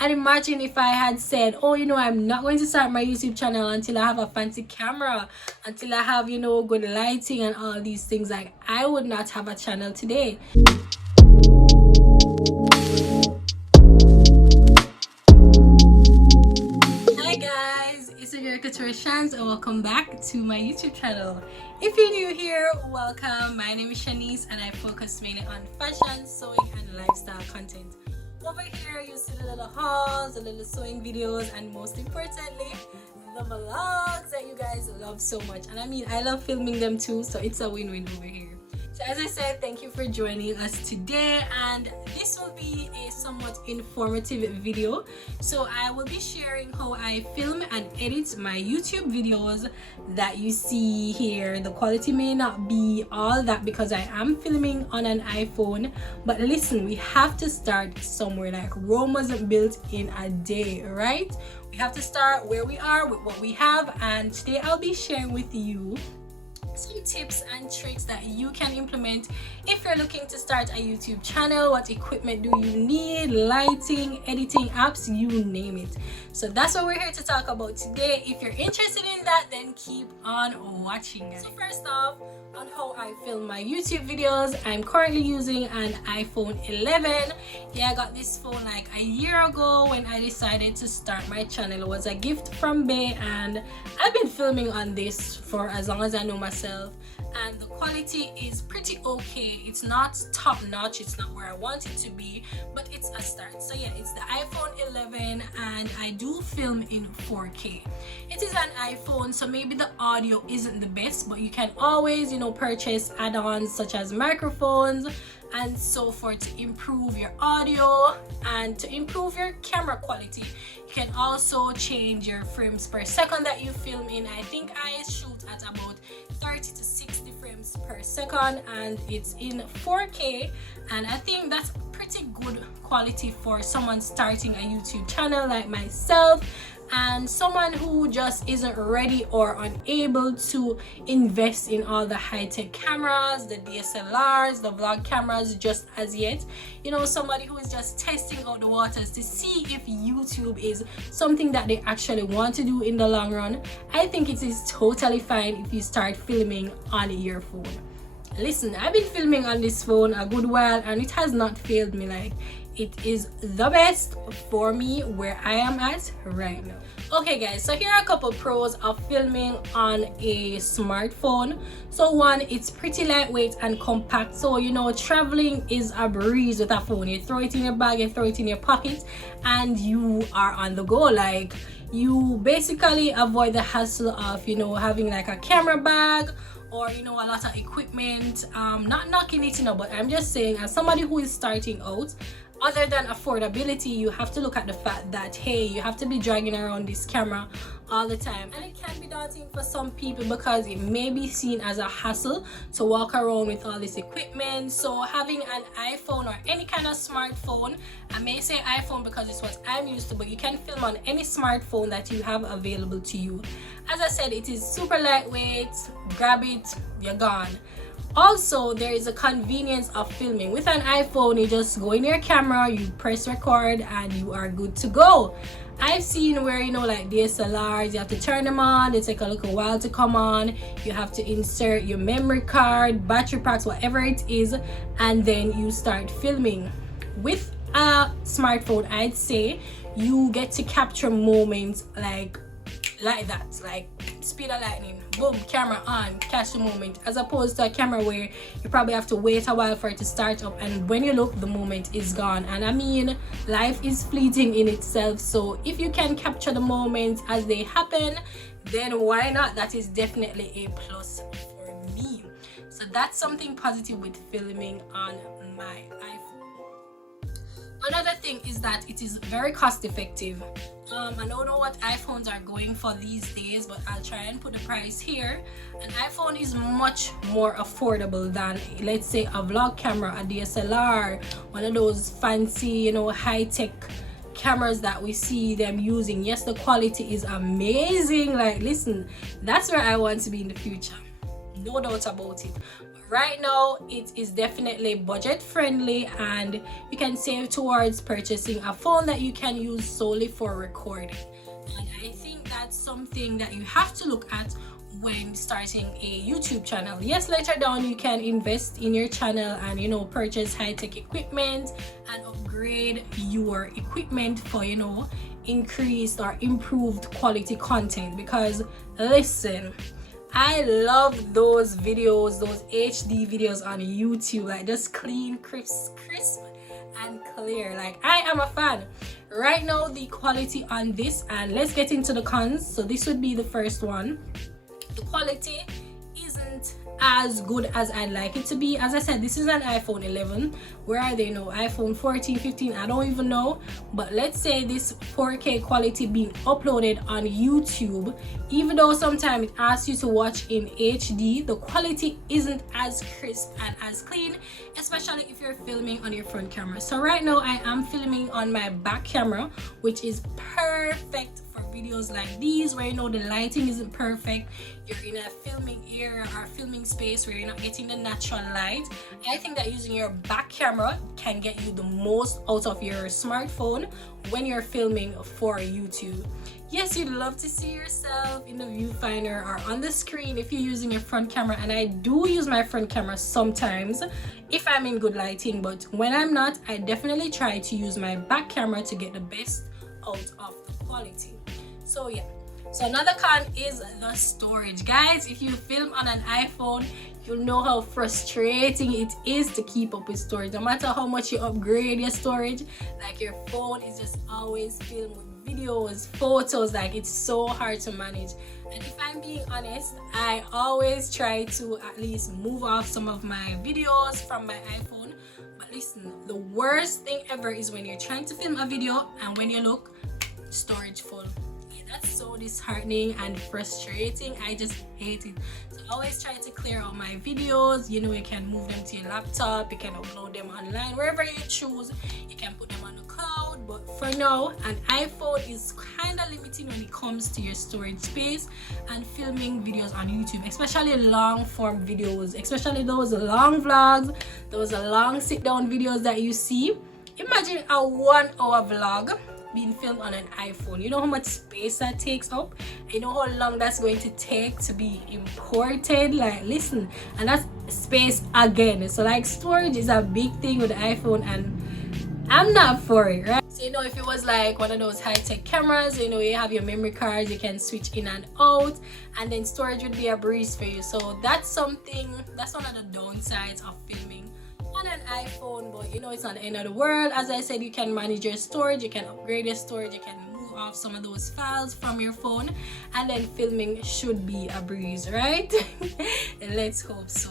And imagine if I had said, oh, I'm not going to start my YouTube channel until I have a fancy camera, until I have, good lighting and all these things. Like, I would not have a channel today. Hi guys, it's your Couture Shanz and welcome back to my YouTube channel. If you're new here, welcome. My name is Shanz and I focus mainly on fashion, sewing and lifestyle content. Over here you see the little hauls, the little sewing videos, and most importantly the vlogs that you guys love so much. And I mean, I love filming them too, so it's a win-win over here. So as I said, thank you for joining us today, and this will be a somewhat informative video. So I will be sharing how I film and edit my YouTube videos that you see here. The quality may not be all that because I am filming on an iPhone, but listen, we have to start somewhere. Like, Rome wasn't built in a day, right? We have to start where we are with what we have, and today I'll be sharing with you some tips and tricks that you can implement if you're looking to start a YouTube channel. What equipment do you need? Lighting, editing apps, you name it. So that's what we're here to talk about today. If you're interested in that, then keep on watching, guys. So first off, on how I film my YouTube videos, I'm currently using an iPhone 11. Yeah, I got this phone like a year ago when I decided to start my channel. It was a gift from Bay, and I've been filming on this for as long as I know myself, and the quality is pretty okay. It's not top notch, it's not where I want it to be, but it's a start. So yeah, it's the iPhone 11 and I do film in 4K. It is an iPhone, so maybe the audio isn't the best, but you can always purchase add-ons such as microphones and so forth to improve your audio and to improve your camera quality. You can also change your frames per second that you film in. I think I shoot at about 30 to 60 frames per second, and it's in 4K, and I think that's pretty good quality for someone starting a YouTube channel like myself, and someone who just isn't ready or unable to invest in all the high-tech cameras, the DSLRs, the vlog cameras just as yet. Somebody who is just testing out the waters to see if YouTube is something that they actually want to do in the long run. I think it is totally fine if you start filming on your phone. Listen, I've been filming on this phone a good while and it has not failed me. Like, it is the best for me where I am at right now. Okay guys, so here are a couple pros of filming on a smartphone. So one, it's pretty lightweight and compact, so traveling is a breeze with a phone. You throw it in your bag, you throw it in your pocket, and you are on the go. Like, you basically avoid the hassle of having like a camera bag or a lot of equipment. Not knocking it, but I'm just saying, as somebody who is starting out, other than affordability, you have to look at the fact that, hey, you have to be dragging around this camera all the time, and it can be daunting for some people because it may be seen as a hassle to walk around with all this equipment. So having an iPhone or any kind of smartphone, I may say iPhone because it's what I'm used to, but you can film on any smartphone that you have available to you. As I said, it is super lightweight. Grab it, you're gone. Also, there is a convenience of filming. With an iPhone, you just go in your camera, you press record, and you are good to go. I've seen where like DSLRs, you have to turn them on, they take a little while to come on, you have to insert your memory card, battery packs, whatever it is, and then you start filming. With a smartphone, I'd say you get to capture moments like that, like speed of lightning, boom, camera on, catch the moment, as opposed to a camera where you probably have to wait a while for it to start up, and when you look, the moment is gone. And I mean, life is fleeting in itself, so if you can capture the moments as they happen, then why not? That is definitely a plus for me. So that's something positive with filming on my iPhone. Another thing is that it is very cost effective. I don't know what iPhones are going for these days, but I'll try and put the price here. An iPhone is much more affordable than, let's say, a vlog camera, a DSLR, one of those fancy, high-tech cameras that we see them using. Yes, the quality is amazing. Like, listen, that's where I want to be in the future, no doubt about it. Right now it is definitely budget friendly, and you can save towards purchasing a phone that you can use solely for recording. And I think that's something that you have to look at when starting a YouTube channel. Yes, later down you can invest in your channel and, you know, purchase high-tech equipment and upgrade your equipment for, you know, increased or improved quality content. Because listen, I love those videos, those HD videos on YouTube, like just clean, crisp and clear. Like, I am a fan. Right now the quality on this, and let's get into the cons. So this would be the first one. The quality isn't as good as I'd like it to be. As I said, this is an iPhone 11. Where are they now? iPhone 14, 15, I don't even know. But let's say this 4K quality being uploaded on YouTube, even though sometimes it asks you to watch in HD, the quality isn't as crisp and as clean, especially if you're filming on your front camera. So right now I am filming on my back camera, which is perfect for videos like these, where, you know, the lighting isn't perfect, you're in a filming area or filming space where you're not getting the natural light. I think that using your back camera can get you the most out of your smartphone when you're filming for YouTube. Yes, you'd love to see yourself in the viewfinder or on the screen if you're using your front camera, and I do use my front camera sometimes if I'm in good lighting, but when I'm not, I definitely try to use my back camera to get the best out of the quality. So yeah, so another con is the storage. Guys, if you film on an iPhone, you'll know how frustrating it is to keep up with storage. No matter how much you upgrade your storage, like, your phone is just always filled with videos, photos. Like, it's so hard to manage. And if I'm being honest, I always try to at least move off some of my videos from my iPhone. But listen, the worst thing ever is when you're trying to film a video and when you look, storage full. That's so disheartening and frustrating. I just hate it. So I always try to clear out my videos. You know, you can move them to your laptop, you can upload them online, wherever you choose. You can put them on the cloud. But for now, an iPhone is kind of limiting when it comes to your storage space and filming videos on YouTube, especially long form videos, especially those long vlogs, those long sit down videos that you see. Imagine a 1 hour vlog being filmed on an iPhone. You know how much space that takes up? You know how long that's going to take to be imported? Like, listen, and that's space again. So like, storage is a big thing with the iPhone, and I'm not for it, right? So, you know, if it was like one of those high-tech cameras, you know, you have your memory cards, you can switch in and out, and then storage would be a breeze for you. So that's something, that's one of the downsides of filming on an iPhone. But you know, it's not the end of the world. As I said, you can manage your storage, you can upgrade your storage, you can move off some of those files from your phone, and then filming should be a breeze, right? Let's hope so.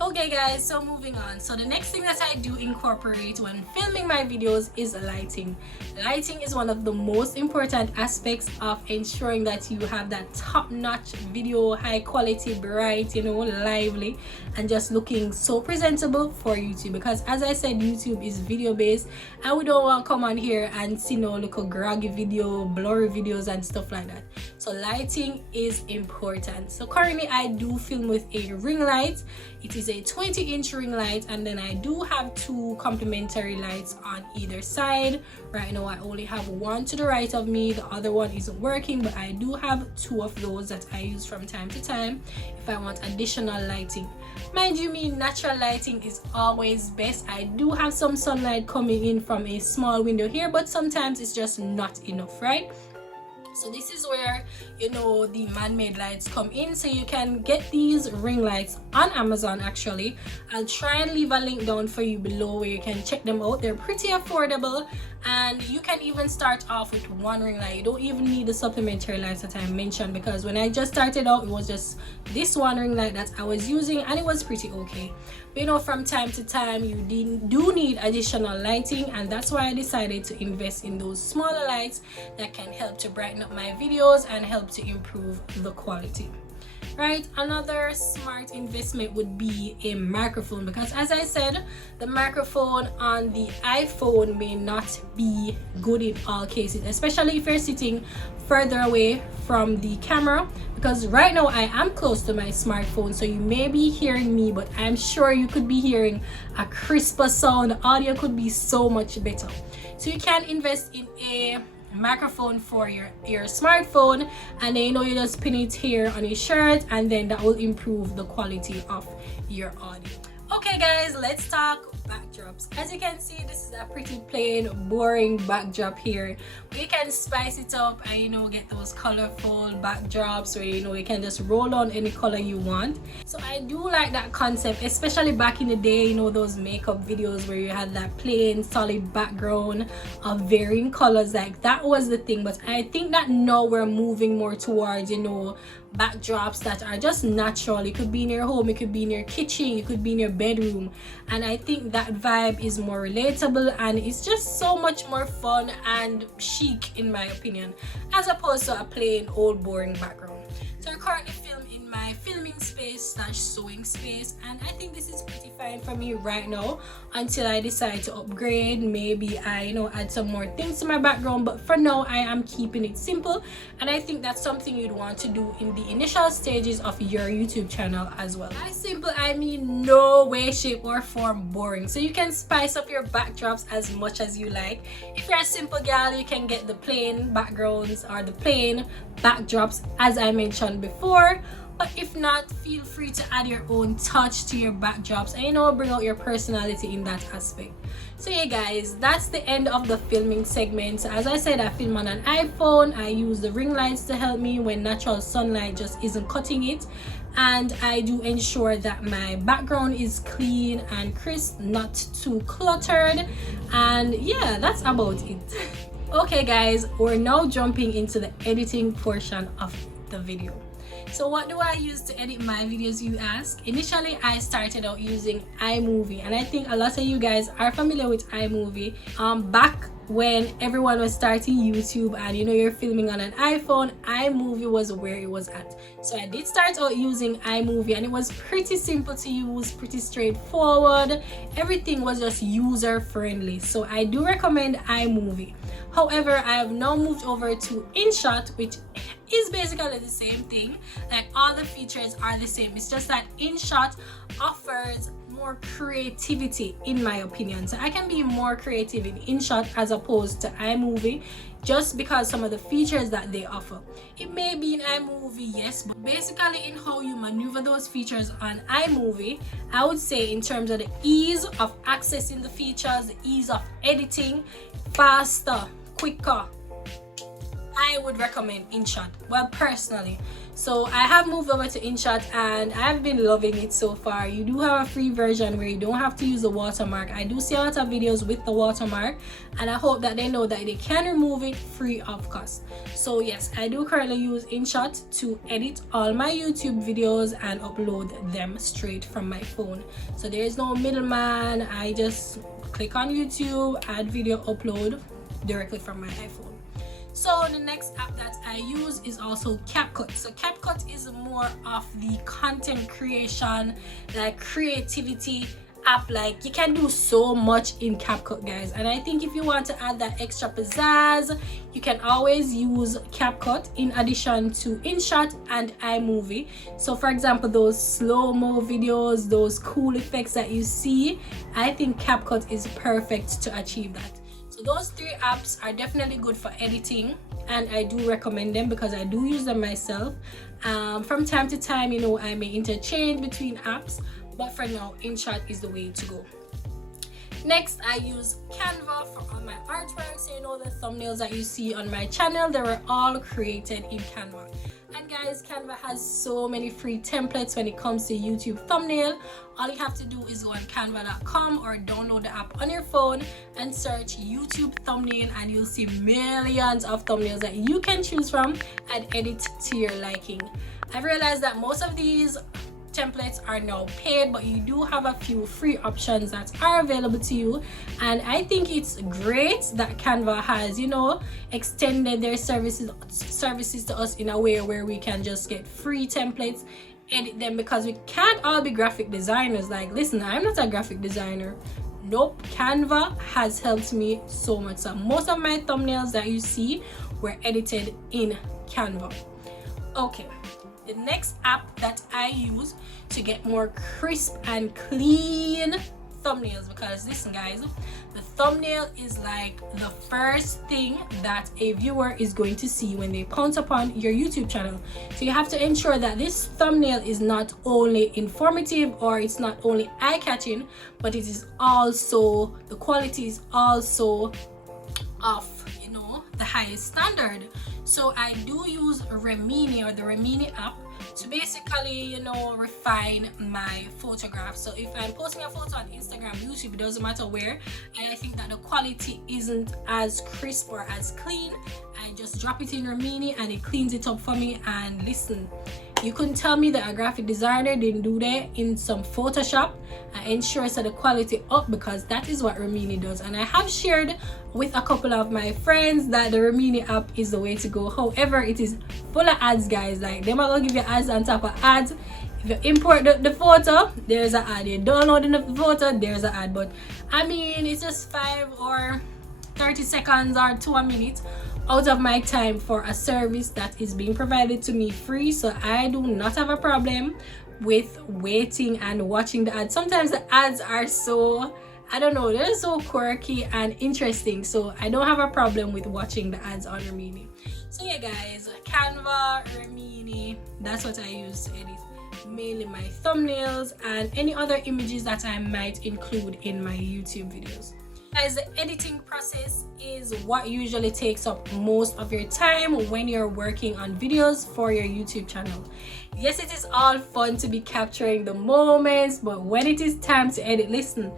Okay guys, so moving on. So the next thing that I do incorporate when filming my videos is lighting. Lighting is one of the most important aspects of ensuring that you have that top-notch video, high quality, bright, you know, lively, and just looking so presentable for YouTube. Because as I said, YouTube is video based, and we don't want to come on here and see no little groggy video, blurry videos and stuff like that. So lighting is important. So currently I do film with a ring light. It is a 20-inch ring light, and then I do have 2 complementary lights on either side. Right now I only have one to the right of me, the other one isn't working, but I do have 2 of those that I use from time to time if I want additional lighting. Mind you, me, natural lighting is always best. I do have some sunlight coming in from a small window here, but sometimes it's just not enough, right? So this is where, you know, the man-made lights come in. So you can get these ring lights on Amazon. Actually, I'll try and leave a link down for you below where you can check them out. They're pretty affordable, and you can even start off with 1 ring light. You don't even need the supplementary lights that I mentioned, because when I just started out, it was just this 1 ring light that I was using, and it was pretty okay. But you know, from time to time you do need additional lighting, and that's why I decided to invest in those smaller lights that can help to brighten up my videos and help to improve the quality. right? Another smart investment would be a microphone, because as I said, the microphone on the iPhone may not be good in all cases, especially if you're sitting further away from the camera, because right now I am close to my smartphone, so you may be hearing me, but I'm sure you could be hearing a crisper sound. The audio could be so much better. So you can invest in a microphone for your smartphone, and then you just pin it here on your shirt, and then that will improve the quality of your audio. Okay guys, let's talk backdrops. As you can see, this is a pretty plain boring backdrop here. We can spice it up and get those colorful backdrops where you can just roll on any color you want. So I do like that concept, especially back in the day, those makeup videos where you had that plain solid background of varying colors. Like, that was the thing. But I think that now we're moving more towards backdrops that are just natural. It could be in your home, it could be in your kitchen, it could be in your bedroom, and I think that vibe is more relatable, and it's just so much more fun and chic in my opinion, as opposed to a plain old boring background. So I currently film in my filming space / sewing space, and I think this is pretty fine for me right now until I decide to upgrade. Maybe I add some more things to my background, but for now I am keeping it simple, and I think that's something you'd want to do in the initial stages of your YouTube channel as well. By simple, I mean no way, shape or form boring. So you can spice up your backdrops as much as you like. If you're a simple gal, you can get the plain backgrounds or the plain backdrops as I mentioned before, but if not, feel free to add your own touch to your backdrops and bring out your personality in that aspect. So yeah guys, that's the end of the filming segment. So as I said, I film on an iPhone. I use the ring lights to help me when natural sunlight just isn't cutting it, and I do ensure that my background is clean and crisp, not too cluttered, and yeah, that's about it. Okay guys, we're now jumping into the editing portion of the video. So what do I use to edit my videos, you ask? Initially, I started out using iMovie, and I think a lot of you guys are familiar with iMovie. Back when everyone was starting YouTube and you're filming on an iPhone, iMovie was where it was at. So I did start out using iMovie, and it was pretty simple to use, pretty straightforward. Everything was just user friendly, so I do recommend iMovie. However, I have now moved over to InShot, which is basically the same thing. Like, all the features are the same. It's just that InShot offers more creativity in my opinion. So I can be more creative in InShot as opposed to iMovie, just because some of the features that they offer. It may be in iMovie, yes, but basically in how you maneuver those features on iMovie, I would say in terms of the ease of accessing the features, the ease of editing, faster, quicker, I would recommend InShot, well, personally. So I have moved over to InShot and I've been loving it so far. You do have a free version where you don't have to use the watermark. I do see a lot of videos with the watermark, and I hope that they know that they can remove it free of cost. So yes, I do currently use InShot to edit all my YouTube videos and upload them straight from my phone. So there is no middleman. I just click on YouTube, add video, upload directly from my iPhone. So the next app that I use is also CapCut. So CapCut is more of the content creation, like creativity app. Like, you can do so much in CapCut, guys, and I think if you want to add that extra pizzazz, you can always use CapCut in addition to InShot and iMovie. So for example, those slow-mo videos, those cool effects that you see, I think CapCut is perfect to achieve that. So those three apps are definitely good for editing, and I do recommend them because I do use them myself. From time to time, I may interchange between apps, but for now, InShot is the way to go. Next, I use Canva for all my artwork. So the thumbnails that you see on my channel, they were all created in Canva. And guys, Canva has so many free templates when it comes to YouTube thumbnail. All you have to do is go on canva.com or download the app on your phone and search YouTube thumbnail, and you'll see millions of thumbnails that you can choose from and edit to your liking. I've realized that most of these templates are now paid, but you do have a few free options that are available to you. And I think it's great that Canva has, you know, extended their services to us in a way where we can just get free templates, edit them, because we can't all be graphic designers. Like, listen, I'm not a graphic designer. Nope. Canva has helped me so much. So most of my thumbnails that you see were edited in Canva. Okay, the next app that I use to get more crisp and clean thumbnails, because listen guys, the thumbnail is like the first thing that a viewer is going to see when they pounce upon your YouTube channel. So you have to ensure that this thumbnail is not only informative or it's not only eye-catching, but it is also, the quality is also of, you know, the highest standard. So I do use Remini, or the Remini app, to basically, you know, refine my photographs. So if I'm posting a photo on Instagram, YouTube, it doesn't matter where, and I think that the quality isn't as crisp or as clean, I just drop it in Remini and it cleans it up for me. And listen, you couldn't tell me that a graphic designer didn't do that in some Photoshop. I ensure so the quality up, because that is what Remini does. And I have shared with a couple of my friends that the Remini app is the way to go. However, it is full of ads, guys. Like, they might gonna give you ads on top of ads. If you import the photo, there's an ad. You download the photo, there's an ad. But I mean, it's just 5 or 30 seconds or to a minute out of my time for a service that is being provided to me free. So I do not have a problem with waiting and watching the ads. Sometimes the ads are so, I don't know, they're so quirky and interesting, so I don't have a problem with watching the ads on Remini. So yeah guys, Canva, Remini, that's what I use to edit mainly my thumbnails and any other images that I might include in my YouTube videos. Guys, the editing process is what usually takes up most of your time when you're working on videos for your YouTube channel. Yes, it is all fun to be capturing the moments, but when it is time to edit, listen,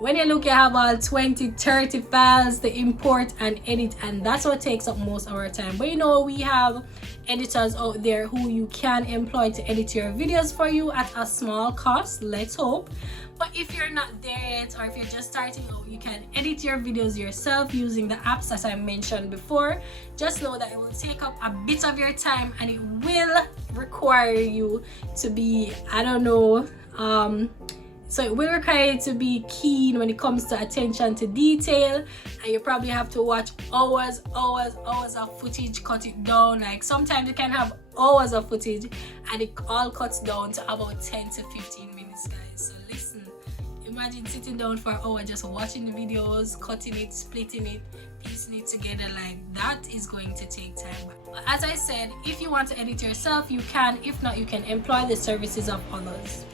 when you look, you have all 20-30 files to import and edit, and that's what takes up most of our time. But you know, we have editors out there who you can employ to edit your videos for you at a small cost, let's hope. But if you're not there yet, or if you're just starting out, you can edit your videos yourself using the apps that I mentioned before. Just know that it will take up a bit of your time, and it will require you to be, I don't know, so it will require you to be keen when it comes to attention to detail, and you probably have to watch hours of footage, cut it down. Like, sometimes you can have hours of footage and it all cuts down to about 10 to 15 minutes, guys. So listen, imagine sitting down for an hour just watching the videos, cutting it, splitting it, piecing it together. Like, that is going to take time. But as I said, if you want to edit yourself, you can. If not, you can employ the services of others.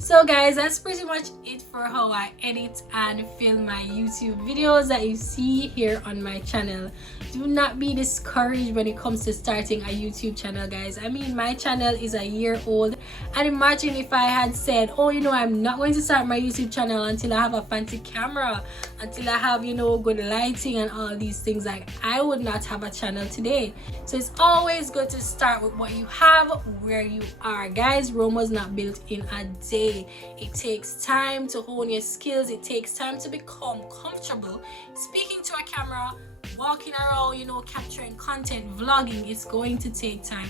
So guys, that's pretty much it for how I edit and film my YouTube videos that you see here on my channel. Do not be discouraged when it comes to starting a YouTube channel, guys. I mean, my channel is a year old, and imagine if I had said, oh, you know, I'm not going to start my YouTube channel until I have a fancy camera, until I have, you know, good lighting and all these things. Like, I would not have a channel today. So it's always good to start with what you have, where you are. Guys, Rome was not built in a day. It takes time to hone your skills. It takes time to become comfortable speaking to a camera, walking around, you know, capturing content, vlogging. It's going to take time.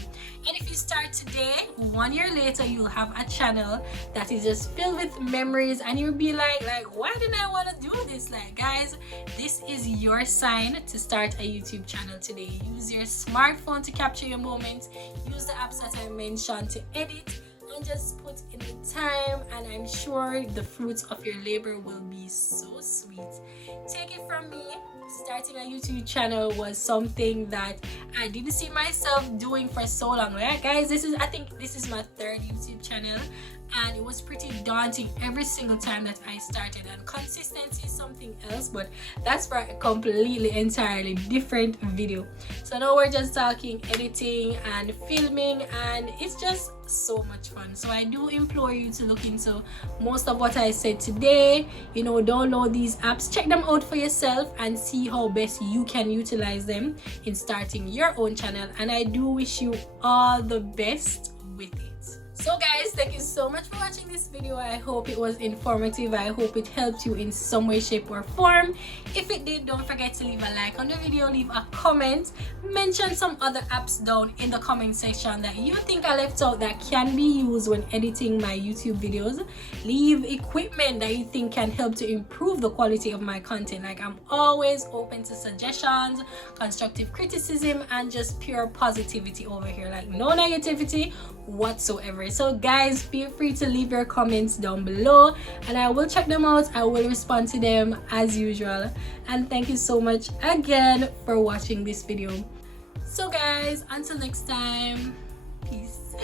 And if you start today, 1 year later, you'll have a channel that is just filled with memories, and you'll be like, why didn't I want to do this? Like, guys, this is your sign to start a YouTube channel today. Use your smartphone to capture your moments. Use the apps that I mentioned to edit, and just put in the time, and I'm sure the fruits of your labor will be so sweet. Take it from me, starting a YouTube channel was something that I didn't see myself doing for so long. Right, guys, I think this is my 3rd YouTube channel, and it was pretty daunting every single time that I started, and consistency is something else, but that's for a completely entirely different video. So now we're just talking editing and filming, and it's just so much fun. So I do implore you to look into most of what I said today. You know, download these apps, check them out for yourself, and see how best you can utilize them in starting your own channel. And I do wish you all the best with it. So guys, thank you so much for watching this video. I hope it was informative. I hope it helped you in some way, shape or form. If it did, don't forget to leave a like on the video, leave a comment, mention some other apps down in the comment section that you think I left out that can be used when editing my YouTube videos. Leave equipment that you think can help to improve the quality of my content. Like, I'm always open to suggestions, constructive criticism, and just pure positivity over here. Like, no negativity whatsoever. So guys, feel free to leave your comments down below and I will check them out. I will respond to them as usual. And thank you so much again for watching this video. So guys, until next time, peace.